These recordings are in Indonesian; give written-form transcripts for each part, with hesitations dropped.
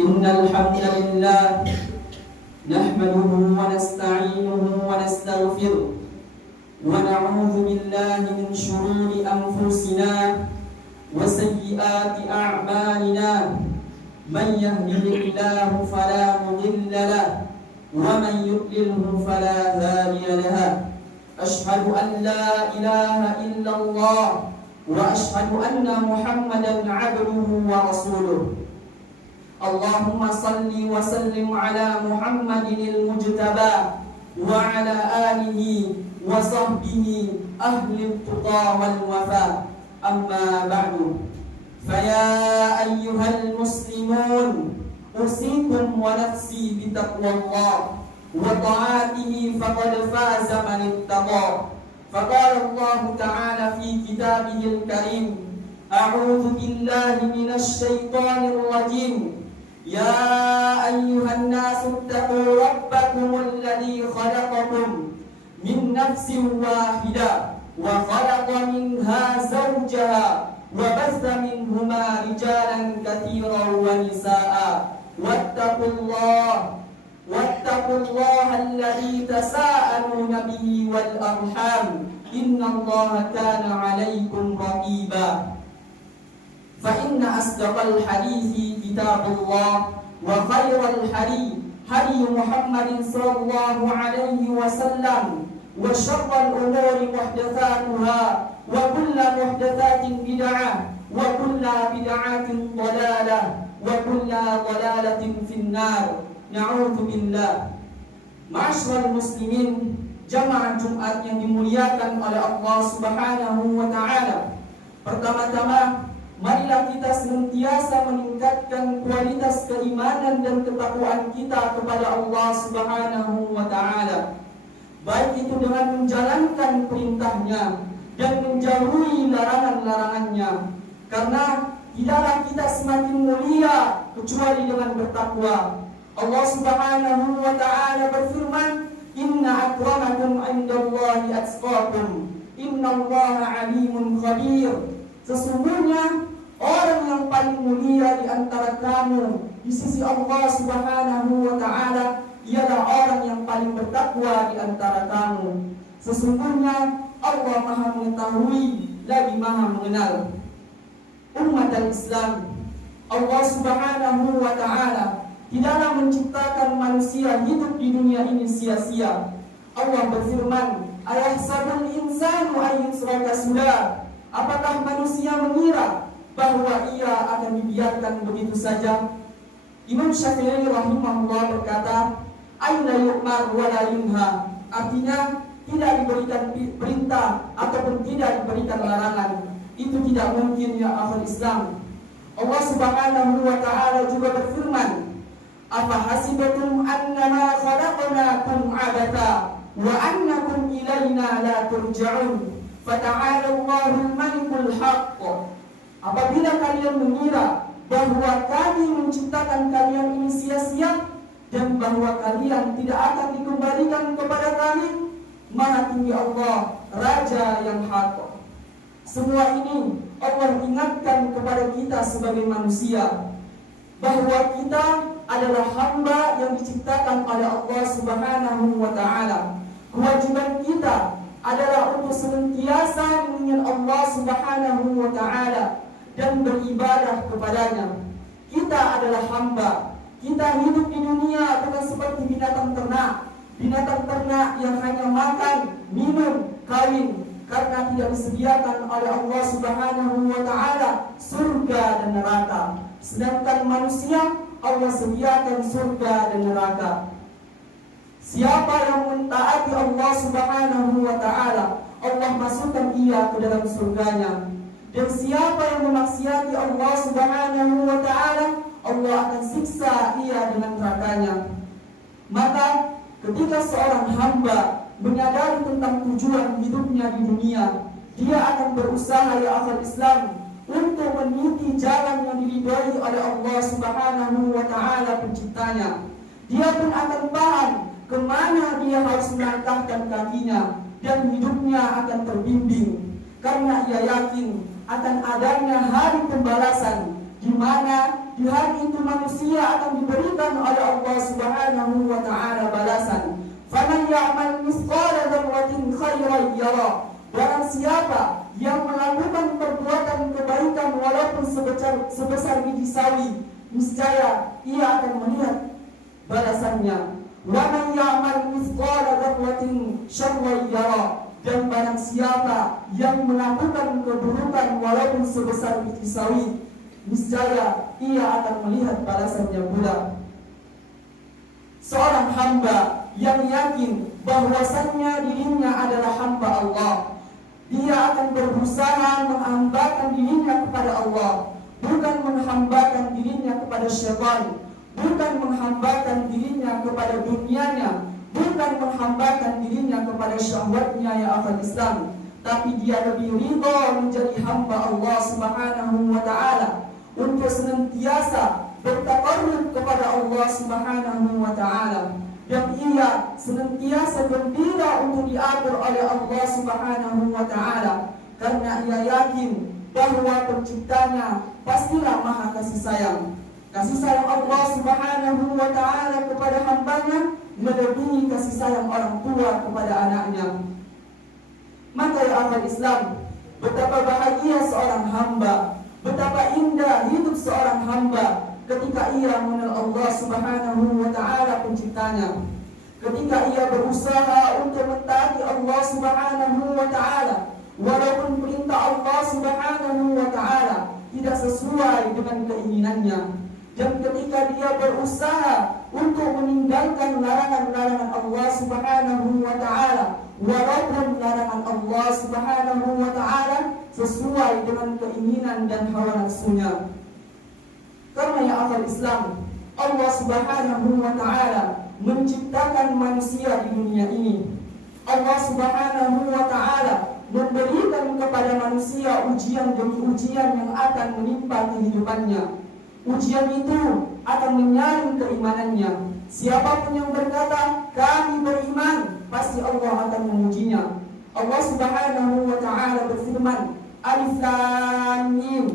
إن الحمد لله نحمده ونستعينه ونستغفره ونعوذ بالله من شرور أنفسنا وسيئات أعمالنا من يهده الله فلا مضل له ومن يضلله فلا هادي له أشهد أن لا إله إلا الله وأشهد أن محمدا عبده ورسوله اللهم صل وسلم على محمد المجتبى وعلى آله وصحبه أهل التقى والوفاء أما بعد فيا أيها المسلمون أوصيكم ونفسي بتقوى الله وطاعته فقد فاز من اتقى فقال الله تعالى في كتابه الكريم أعوذ بالله من الشيطان الرجيم يا أيها الناس اتقوا ربكم الذي خلقكم من نفس واحدة وخلق منها زوجها وبث منهما رجالا كثيرا ونساء واتقوا الله الذي تساءلون به والأرحام إن الله كان عليكم رقيبا فإن أصدق الحديث كتاب الله وخير الهدي هدي محمد صلى الله عليه وسلم وشر الأمور محدثاتها وكل محدثات بدعة وكل بدعة ضلالة وكل ضلالة في النار نعوذ بالله. Ma'asyiral muslimin, jamaah Jumat yang dimuliakan oleh Allah Subhanahu wa taala. Pertama-tama, marilah kita senantiasa meningkatkan kualitas keimanan dan ketakwaan kita kepada Allah Subhanahu wa taala. Baik itu dengan menjalankan perintahnya dan menjauhi larangan-larangannya. Karena tidaklah kita semakin mulia kecuali dengan bertakwa. Allah Subhanahu wa taala berfirman, "Inna akramakum 'indallahi atqakum. Innallaha 'alimun khabir." Sesungguhnya orang yang paling mulia di antara kamu di sisi Allah Subhanahu wa taala ialah orang yang paling bertakwa di antara kamu. Sesungguhnya Allah Maha mengetahui lagi Maha mengenal. Umat Islam, Allah Subhanahu wa taala tidaklah menciptakan manusia hidup di dunia ini sia-sia. Allah berfirman, "Ayahsabul insanu an yusraka sudah." Apakah manusia mengira bahwa ia akan dibiarkan begitu saja? Imam Syafi'i rahimahullah berkata, "Aina yu'mar wa la yunha." Artinya tidak diberikan perintah ataupun tidak diberikan larangan. Itu tidak mungkin ya akhul Islam. Allah Subhanahu wa taala juga berfirman, "Afa hasibatum annama khalaqnakum abatha wa annakum ilaina la turja'un. Fata'ala Allahul malikul haqq." Apabila kalian mengira bahwa kami menciptakan kalian ini sia-sia dan bahwa kalian tidak akan dikembalikan kepada kami, Maha tinggi Allah, Raja yang hak. Semua ini Allah ingatkan kepada kita sebagai manusia bahwa kita adalah hamba yang diciptakan oleh Allah Subhanahu wa taala. Kewajiban kita adalah untuk senantiasa mengingat Allah Subhanahu wa taala dan beribadah kepadanya. Kita adalah hamba. Kita hidup di dunia bukan seperti binatang ternak. Binatang ternak yang hanya makan, minum, kawin, karena tidak disediakan oleh Allah Subhanahu wa taala surga dan neraka. Sedangkan manusia Allah sediakan surga dan neraka. Siapa yang mentaati Allah Subhanahu wa taala, Allah masukkan ia ke dalam surganya. Dan siapa yang memaksiati Allah Subhanahu wa taala, Allah akan siksa ia dengan nerakanya. Maka ketika seorang hamba menyadari tentang tujuan hidupnya di dunia, dia akan berusaha ya akhul Islam untuk meniti jalan yang diridhai oleh Allah Subhanahu wa taala penciptanya. Dia pun akan paham kemana dia harus melangkahkan kakinya dan hidupnya akan terbimbing karena ia yakin akan adanya hari pembalasan di mana di hari itu manusia akan diberikan oleh Allah Subhanahu wa taala balasan. Faman ya'mal mithqala dzarratin khairan yara. Barang siapa yang melakukan perbuatan kebaikan walaupun sebesar biji sawi, niscaya ia akan melihat balasannya. Wa man ya'mal mithqala dzarratin syarran yara. Dan barang siapa yang melakukan keburukan walaupun sebesar biji sawi, niscaya ia akan melihat balasannya pula. Seorang hamba yang yakin bahwasannya dirinya adalah hamba Allah, dia akan berusaha menghambakan dirinya kepada Allah, bukan menghambakan dirinya kepada syaitan, bukan menghambakan dirinya kepada dunianya, bukan menghambakan dirinya kepada syahwatnya ya akhal Islam, tapi dia lebih ridha menjadi hamba Allah Subhanahu wa taala untuk senantiasa bertaqarrub kepada Allah Subhanahu wa taala, dan ia senantiasa gembira untuk diatur oleh Allah Subhanahu wa taala karena ia yakin bahwa penciptanya pastilah maha kasih sayang. Kasih sayang Allah Subhanahu wa taala kepada hambanya melebihi kasih sayang orang tua kepada anaknya. Maka ya akhwat Islam, betapa bahagia seorang hamba, betapa indah hidup seorang hamba ketika ia mengenal Allah Subhanahu wa taala penciptanya. Ketika ia berusaha untuk mentaati Allah Subhanahu wa taala walaupun perintah Allah Subhanahu wa taala tidak sesuai dengan keinginannya. Dan ketika dia berusaha untuk meninggalkan larangan-larangan Allah Subhanahu wa taala walaupun larangan Allah Subhanahu wa taala sesuai dengan keinginan dan hawa nafsunya. Karena ya akhwat Islam, Allah Subhanahu wa taala menciptakan manusia di dunia ini. Allah Subhanahu wa taala memberikan kepada manusia ujian demi ujian yang akan menimpa kehidupannya. Ujian itu akan menyaring keimanannya. Siapapun yang berkata kami beriman, pasti Allah akan mengujinya. Allah Subhanahu wa taala berfirman, Alif Lam Mim.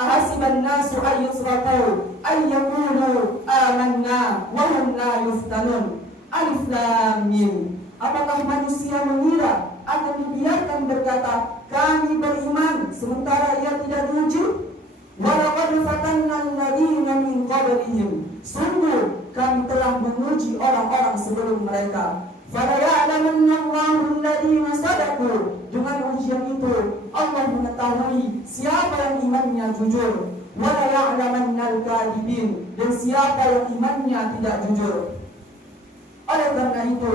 Ahasiban nasu ay yusrafu ay yaqulu amanna wa hum la yuftanun. Alif Lam Mim. Apakah manusia mengira akan dibiarkan berkata kami beriman sementara ia tidak diuji? Walaqad fatanna alladziina min qablihim. Sungguh kami telah menguji orang-orang sebelum mereka. Fala ya'lamanna Allahu alladziina sadaqu. Dengan ujian itu Allah mengetahui siapa yang imannya jujur. Wala ya'lamanna al-kadhibin. Dan siapa yang imannya tidak jujur. Oleh karena itu,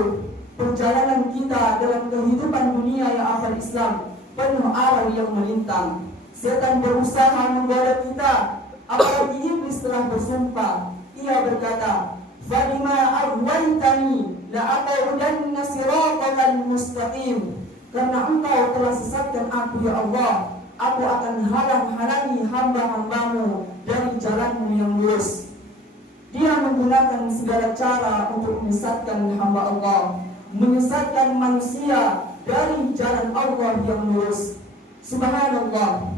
perjalanan kita dalam kehidupan dunia ya akhwat Islam penuh arah yang melintang. Setan berusaha menggoda kita, apalagi iblis telah bersumpah. Ia berkata, "Fabima aghwaytani la'aqudanna siratal mustaqim." Karena engkau telah sesatkan aku ya Allah, aku akan halang-halangi hamba-hambamu dari jalanmu yang lurus. Dia menggunakan segala cara untuk menyesatkan hamba Allah, menyesatkan manusia dari jalan Allah yang lurus. Subhanallah.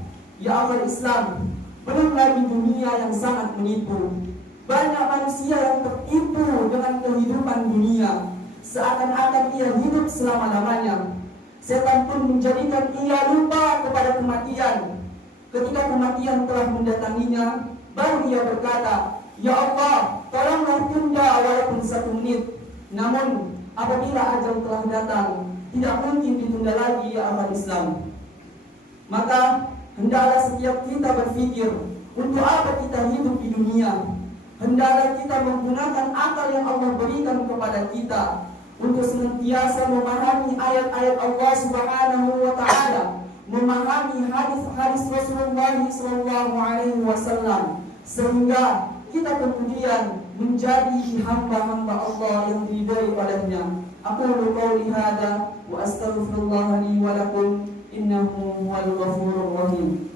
Ya akhwat Islam, belum lagi dunia yang sangat menipu. Banyak manusia yang tertipu dengan kehidupan dunia, seakan-akan ia hidup selama-lamanya. Setan pun menjadikan ia lupa kepada kematian. Ketika kematian telah mendatanginya, baru ia berkata, "Ya Allah, tolonglah tunda walaupun 1 menit." Namun apabila ajal telah datang, tidak mungkin ditunda lagi ya akhwat Islam. Maka hendaklah setiap kita berpikir, untuk apa kita hidup di dunia? Hendaklah kita menggunakan akal yang Allah berikan kepada kita untuk senantiasa memahami ayat-ayat Allah Subhanahu wa taala, memahami hadis-hadis Rasulullah SAW, sehingga kita kemudian menjadi hamba-hamba Allah yang diridhai olehnya. Aqulu qouli hadza wa astaghfirullah li wa lakum. Innahu huwal ghafurur rahim.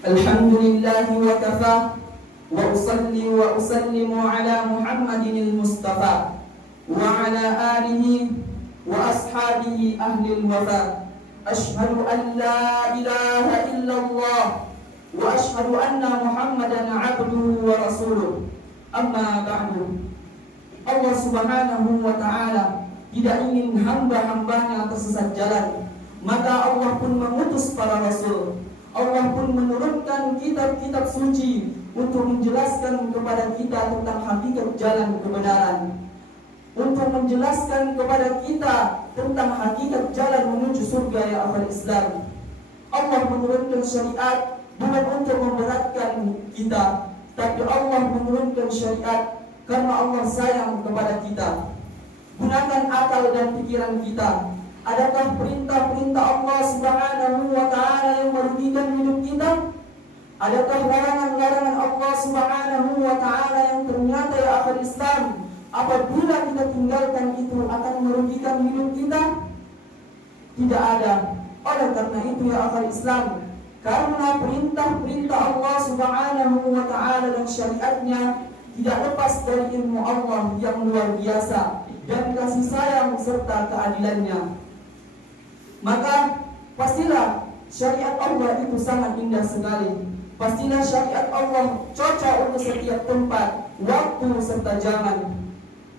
Alhamdulillah wa kafa wa usalli wa usallimu ala Muhammad وعلى آله وأصحابه أهل الوفاء. أشهد أن لا إله إلا الله وأشهد أن محمدا عبده ورسوله. أما بعد. Allah Subhanahu wa Ta'ala tidak ingin hamba-hambanya tersesat jalan, maka Allah pun mengutus para rasul. Allah pun menurunkan kitab-kitab suci untuk menjelaskan kepada kita tentang hakikat jalan kebenaran, untuk menjelaskan kepada kita tentang hakikat jalan menuju surga ya akhwal Islam. Allah menurunkan syariat bukan untuk memberatkan kita, tapi Allah menurunkan syariat karena Allah sayang kepada kita. Gunakan akal dan pikiran kita. Adakah perintah-perintah Allah Subhanahu wa Ta'ala yang merugikan hidup kita? Adakah larangan-larangan Allah Subhanahu wa Ta'ala yang ternyata ya akhir Islam apabila kita tinggalkan itu akan merugikan hidup kita? Tidak ada. Oleh karena itu ya akhir Islam, karena perintah-perintah Allah Subhanahu wa Ta'ala dan syariatnya tidak lepas dari ilmu Allah yang luar biasa dan kasih sayang serta keadilannya, maka pastilah syariat Allah itu sangat indah sekali. Pastilah syariat Allah cocok untuk setiap tempat, waktu serta zaman.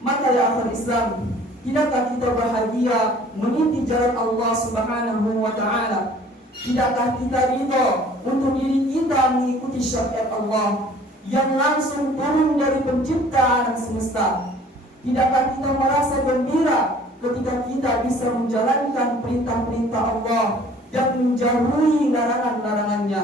Maka ya akhir Islam, tidakkah kita bahagia meniti jalan Allah Subhanahu wa Ta'ala? Tidakkah kita ridha untuk diri kita mengikuti syariat Allah yang langsung turun dari pencipta alam semesta? Tidakkah kita merasa gembira ketika kita bisa menjalankan perintah-perintah Allah dan menjauhi larangan-larangannya?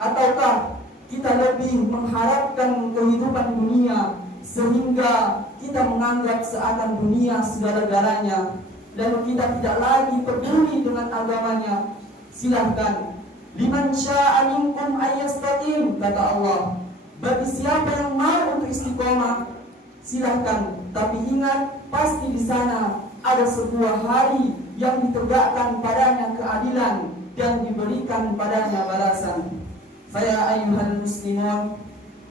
Ataukah kita lebih mengharapkan kehidupan dunia sehingga kita menganggap seakan dunia segala-galanya dan kita tidak lagi peduli dengan agamanya? Silahkan. Liman syaa minkum ayyastaqim, kata Allah. Bagi siapa yang mau untuk istiqomah, silahkan. Tapi ingat, pasti di sana ada sebuah hari yang ditegakkan padanya keadilan dan diberikan padanya balasan. Faya ayyuhal muslimun,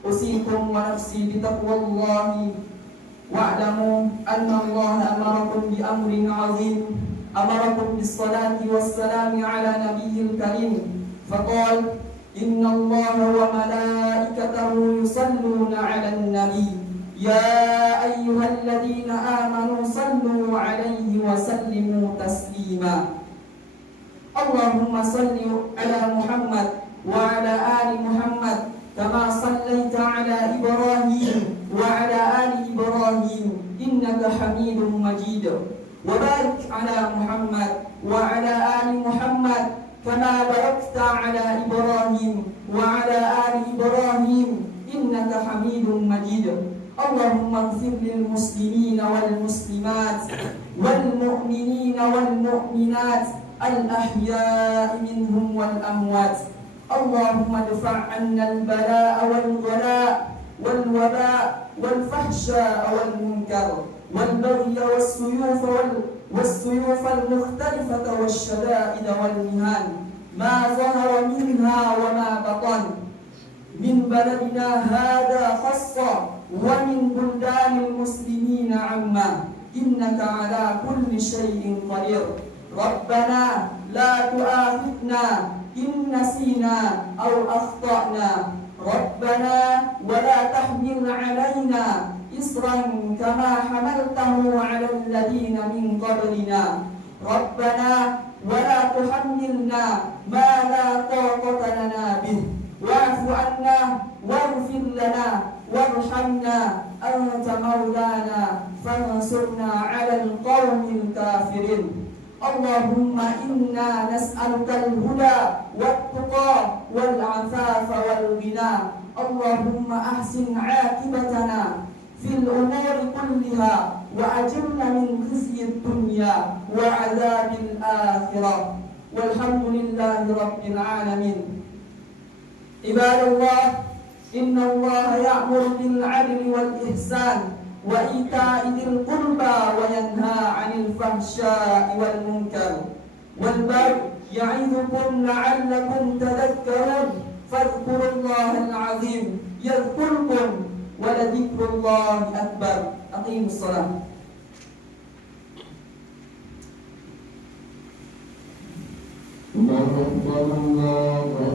usikum wa nafsi bitaqwallahi wa'lamu anna Allah amarakum bi amrin 'azim, amarakum bis salati was salami ala nabiyil karim. فقال إن الله وملائكته يصلون على النبي يا أيها الذين آمنوا صلوا عليه وسلموا تسليما. اللهم صل على محمد وعلى آل محمد كما صليت على إبراهيم وعلى آل إبراهيم إنك حميد مجيد وبارك على محمد وعلى آل محمد كما باركت على إبراهيم وعلى آل إبراهيم إنك حميد مجيد. اللهم اغفر للمسلمين والمسلمات والمؤمنين والمؤمنات الأحياء منهم والأموات. اللهم ادفع عنا البلاء والغلاء والوباء والفحشاء والمنكر والبغي والسيوف المختلفة والشدائد والمهان ما ظهر منها وما بطن من بلدنا هذا خاصة ومن بلدان المسلمين عامة إنك على كل شيء قدير. ربنا لا تؤاخذنا إن نسينا أو أخطأنا ربنا ولا تحمل علينا إصرا كما حملته على الذين من قبلنا ربنا ولا تحملنا ما لا طاقة لنا به واعف عنا واغفر لنا وارحمنا أنت مولانا فانصرنا على القوم الكافرين. اللهم إنا نسألك الهدى والتقى والعفاف والغنى. اللهم أحسن عاقبتنا في الأمور كلها وأجرنا من خزي الدنيا وعذاب الآخرة والحمد لله رب العالمين. عباد الله، إن الله يأمر بالعدل والإحسان وإيتاء ذي القربى وينهى عن الفحشاء والمنكر والبغي يعظكم لعلكم تذكرون. فاذكروا الله العظيم يذكركم ولذكر الله أكبر. Aqimus shalah. Allahu Akbar, Allahu